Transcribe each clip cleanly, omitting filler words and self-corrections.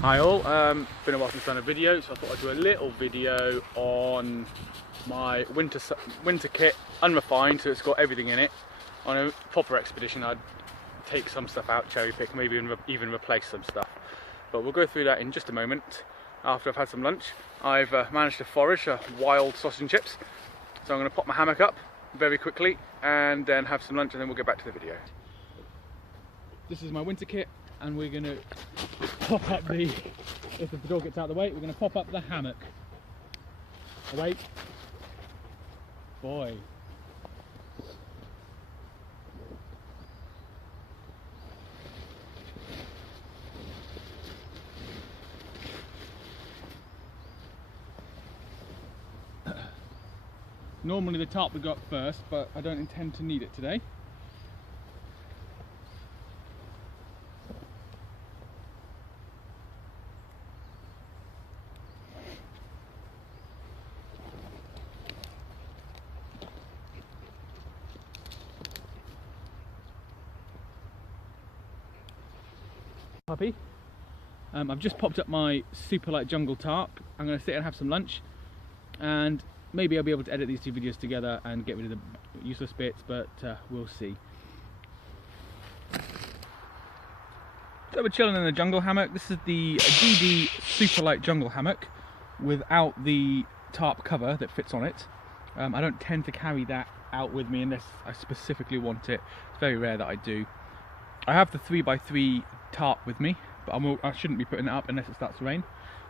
Hi all, been a while since I've done a video, so I thought I'd do a little video on my winter kit, unrefined, so it's got everything in it. On a proper expedition I'd take some stuff out, cherry pick, maybe even replace some stuff. But we'll go through that in just a moment after I've had some lunch. I've managed to forage wild sausage and chips, so I'm going to pop my hammock up very quickly and then have some lunch and then we'll get back to the video. This is my winter kit and we're going to pop up the, if the dog gets out of the way, we're going to pop up the hammock. Awake. Boy. Normally the tarp would go up first, but I don't intend to need it today. Puppy. I've just popped up my superlight jungle tarp. I'm going to sit and have some lunch, and maybe I'll be able to edit these two videos together and get rid of the useless bits, but we'll see. So we're chilling in the jungle hammock. This is the DD superlight jungle hammock without the tarp cover that fits on it. I don't tend to carry that out with me unless I specifically want it. It's very rare that I do. I have the 3x3 tarp with me, but I shouldn't be putting it up unless it starts to rain.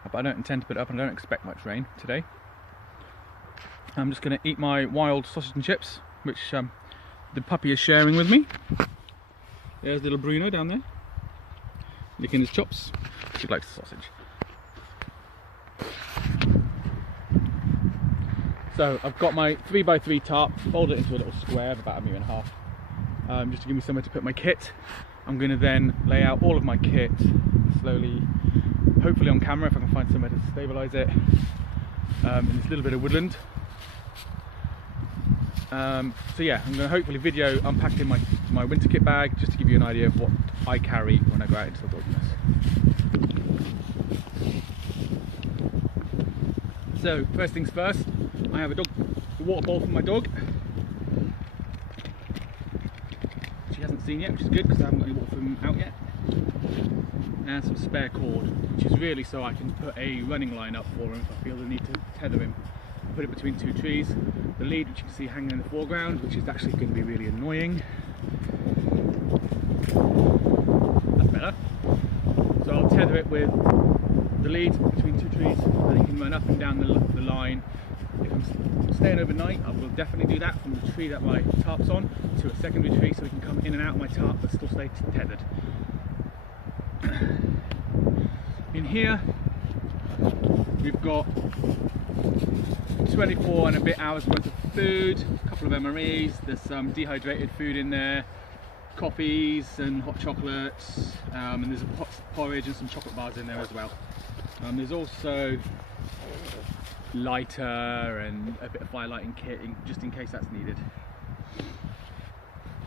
But I don't intend to put it up and I don't expect much rain today. I'm just going to eat my wild sausage and chips, which the puppy is sharing with me. There's little Merino down there, licking his chops. She likes the sausage. So I've got my 3x3 tarp, folded it into a little square of about 1.5 meters, just to give me somewhere to put my kit. I'm going to then lay out all of my kit slowly, hopefully on camera if I can find somewhere to stabilise it, in this little bit of woodland. So yeah, I'm going to hopefully video unpacking my winter kit bag just to give you an idea of what I carry when I go out into the wilderness. So first things first, I have a water bowl for my dog. She hasn't seen yet, which is good because I haven't got any water from out yet. And some spare cord, which is really so I can put a running line up for him if I feel the need to tether him. Put it between two trees. The lead, which you can see hanging in the foreground, which is actually going to be really annoying. That's better. So I'll tether it with the lead between two trees, and he can run up and down the line. If I'm staying overnight, I will definitely do that from the tree that my tarp's on to a secondary tree, so we can come in and out of my tarp but still stay tethered. In here, we've got 24 and a bit hours worth of food, a couple of MREs, there's some dehydrated food in there, coffees and hot chocolates, and there's a hot porridge and some chocolate bars in there as well. There's also lighter and a bit of fire lighting kit just in case that's needed.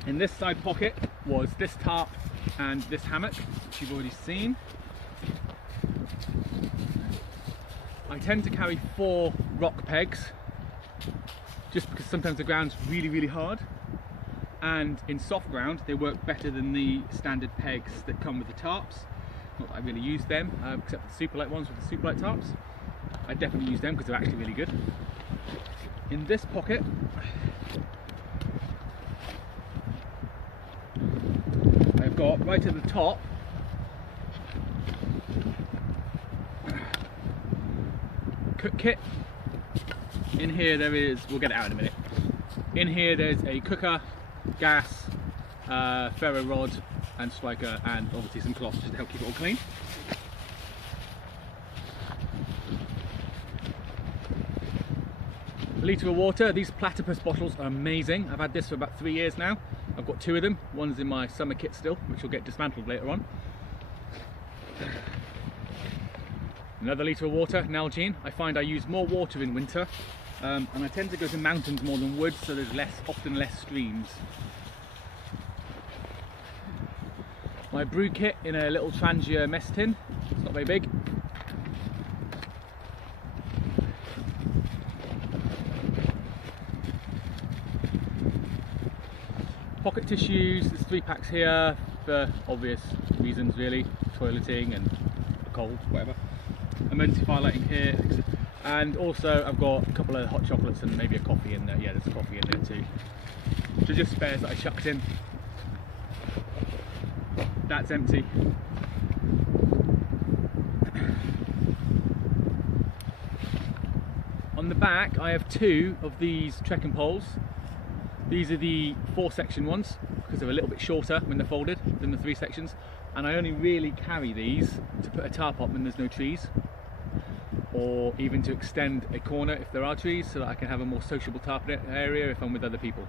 In this side pocket was this tarp and this hammock, which you've already seen. I tend to carry 4 rock pegs just because sometimes the ground's really hard, and in soft ground they work better than the standard pegs that come with the tarps. Not that I really use them, except for the superlight ones with the superlight tarps. I definitely use them because they're actually really good. In this pocket I've got right at the top cook kit. In here there is, we'll get it out in a minute. In here there's a cooker, gas, ferro rod and striker, and obviously some cloths just to help keep it all clean. A litre of water. These Platypus bottles are amazing. I've had this for about 3 years now. I've got 2 of them. One's in my summer kit still, which will get dismantled later on. Another litre of water, Nalgene. I find I use more water in winter, and I tend to go to mountains more than woods, so there's often less streams. My my brew kit in a little Trangia mess tin. It's not very big. Pocket tissues, there's 3 packs here for obvious reasons really, toileting and cold, whatever. Emergency fire lighting kit, and also I've got a couple of hot chocolates and maybe a coffee in there. Yeah, there's a coffee in there too. So just spares that I chucked in. That's empty. On the back I have 2 of these trekking poles. These are the 4-section ones because they're a little bit shorter when they're folded than the 3 sections, and I only really carry these to put a tarp up when there's no trees, or even to extend a corner if there are trees, so that I can have a more sociable tarp area if I'm with other people.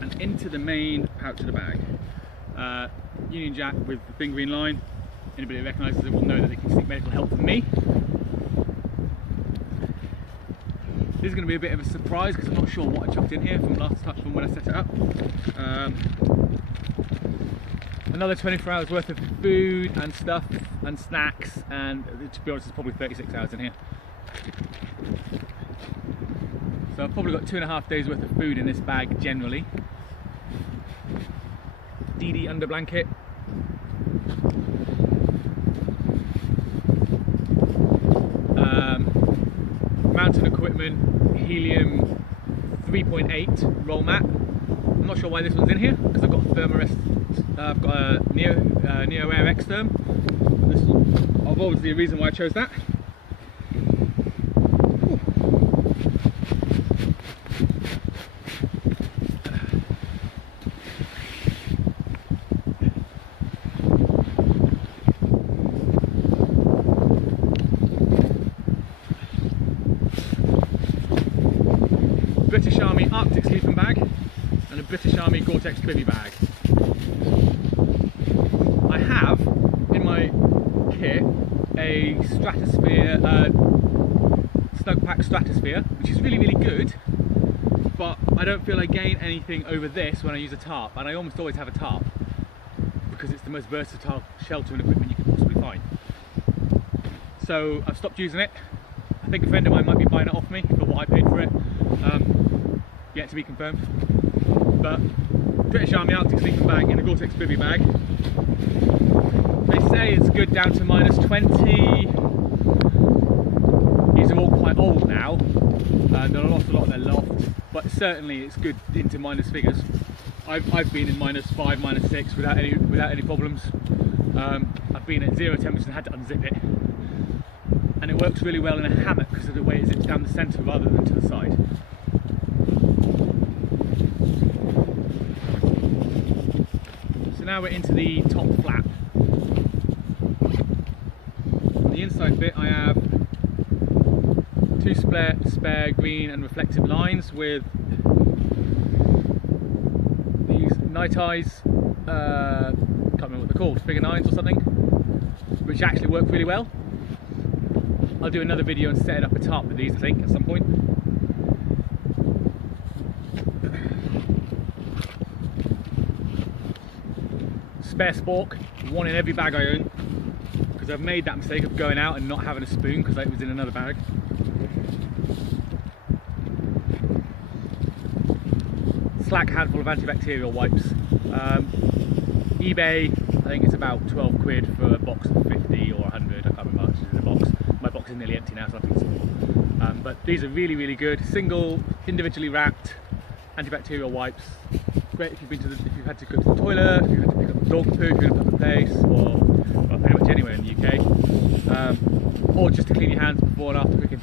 And into the main pouch of the bag. Union Jack with the thin green line. Anybody that recognises it will know that they can seek medical help from me. This is going to be a bit of a surprise because I'm not sure what I chucked in here from when I set it up. Another 24 hours worth of food and stuff and snacks, and to be honest, there's probably 36 hours in here. So I've probably got 2.5 days worth of food in this bag generally. DD under blanket. Mountain equipment, helium 3.8 roll mat. I'm not sure why this one's in here because I've got a thermarest. I've got a Neo Air X-Therm. This is obviously a reason why I chose that. British Army Arctic sleeping bag and a British Army Gore-Tex bivvy bag. I have in my kit a Stratosphere, Snugpack Stratosphere, which is really good, but I don't feel I gain anything over this when I use a tarp, and I almost always have a tarp because it's the most versatile shelter and equipment you can possibly find. So I've stopped using it. I think a friend of mine might be buying it off me for what I paid for it. Yet to be confirmed. But British Army Arctic sleeping bag in a Gore-Tex bivvy bag. They say it's good down to -20. These are all quite old now, and they've lost a lot of their loft, but certainly it's good into minus figures. I've been in -5, -6 without any problems. I've been at 0 temperature and had to unzip it. And it works really well in a hammock because of the way it zips down the centre rather than to the side. So now we're into the top flap. On the inside bit I have 2 spare green and reflective lines with these night eyes, can't remember what they're called, figure 9s or something, which actually work really well. I'll do another video and set up a tarp with these, I think, at some point. Spare spork, 1 in every bag I own, because I've made that mistake of going out and not having a spoon because it was in another bag. Slack handful of antibacterial wipes. eBay, I think it's about 12 quid for a box of 50 or 100, I can't remember how much is in a box. My box is nearly empty now, so I think it's small. But these are really good, single, individually wrapped antibacterial wipes. Great if you've had to go to the toilet, if you've had to pick up the dog poo, if you're in a public place, or well, pretty much anywhere in the UK, or just to clean your hands before and after cooking.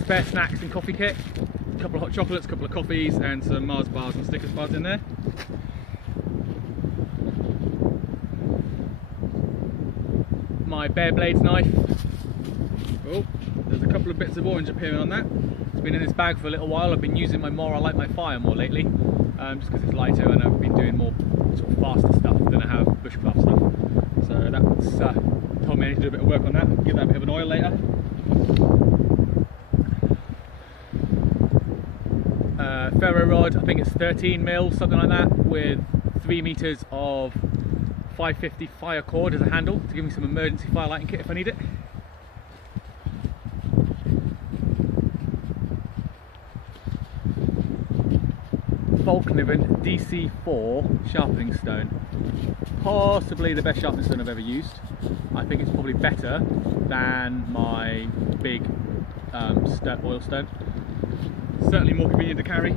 Spare snacks and coffee kit, a couple of hot chocolates, a couple of coffees, and some Mars bars and Snickers bars in there. My bare blades knife. Oh, there's a couple of bits of orange appearing on that. It's been in this bag for a little while. I've been using my more, I like my fire more lately, just because it's lighter and I've been doing more sort of faster stuff than I have bushcraft stuff. So that's told me I need to do a bit of work on that, give that a bit of an oil later. Ferro rod, I think it's 13 mil, something like that, with 3 meters of 550 fire cord as a handle to give me some emergency fire lighting kit if I need it. Volkniven DC4 sharpening stone, possibly the best sharpening stone I've ever used. I think it's probably better than my big oil stone. Certainly more convenient to carry.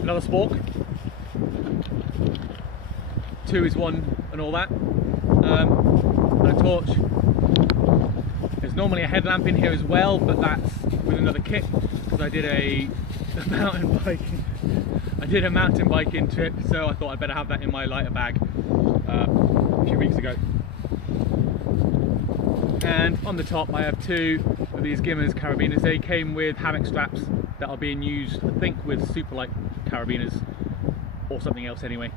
Another spork. 2 is 1 and all that. And a torch. There's normally a headlamp in here as well, but that's with another kit because I did a mountain biking trip, so I thought I'd better have that in my lighter bag a few weeks ago. And on the top I have 2 of these Gimmers carabiners. They came with hammock straps that are being used, I think, with superlight carabiners or something else anyway.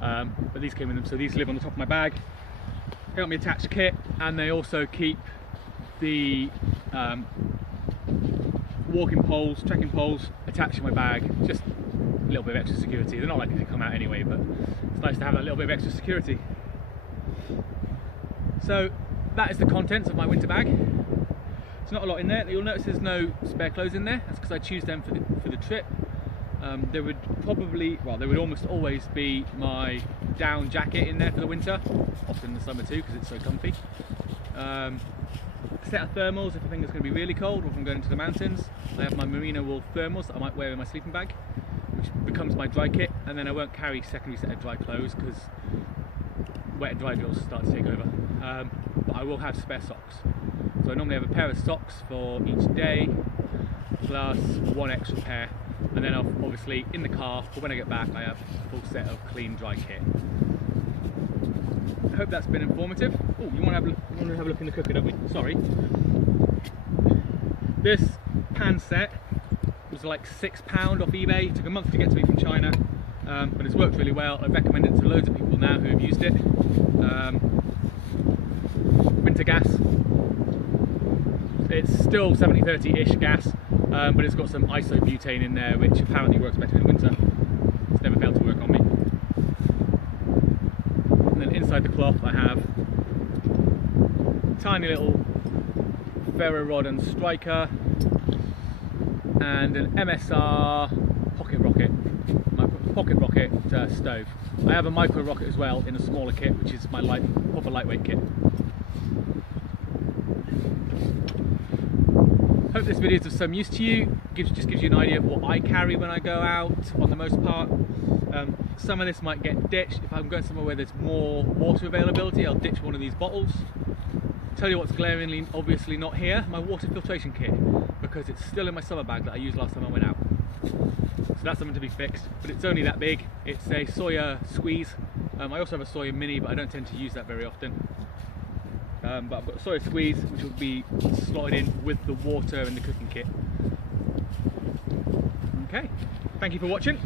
But these came with them, so these live on the top of my bag. They got me attached kit, and they also keep the walking poles, trekking poles attached to my bag. Just a little bit of extra security. They're not likely to come out anyway, but it's nice to have that little bit of extra security. So that is the contents of my winter bag. There's not a lot in there. You'll notice there's no spare clothes in there. That's because I choose them for the trip. There would almost always be my down jacket in there for the winter, often in the summer too because it's so comfy. A set of thermals if I think it's going to be really cold or if I'm going into the mountains. I have my Merino wool thermals that I might wear in my sleeping bag, which becomes my dry kit, and then I won't carry a secondary set of dry clothes because wet and dry drills start to take over. But I will have spare socks. So I normally have a pair of socks for each day, plus 1 extra pair. And then obviously in the car, for when I get back, I have a full set of clean dry kit. I hope that's been informative. Oh, you want to have a look in the cooker, don't we? Sorry. This pan set was like £6 off eBay. It took a month to get to me from China, but it's worked really well. I recommend it to loads of people now who have used it. Winter gas. It's still 70-30-ish gas, but it's got some isobutane in there, which apparently works better in winter. It's never failed to work on me. And then inside the cloth I have a tiny little ferro rod and striker, and an MSR pocket rocket stove. I have a micro rocket as well in a smaller kit, which is my proper lightweight kit. Hope this video is of some use to you. Just gives you an idea of what I carry when I go out, on the most part. Some of this might get ditched. If I'm going somewhere where there's more water availability, I'll ditch one of these bottles. Tell you what's glaringly obviously not here, my water filtration kit, because it's still in my summer bag that I used last time I went out. So that's something to be fixed, but it's only that big. It's a Sawyer squeeze. I also have a Sawyer mini, but I don't tend to use that very often. But I've got a Sawyer squeeze, which will be slotted in with the water and the cooking kit. Okay, thank you for watching.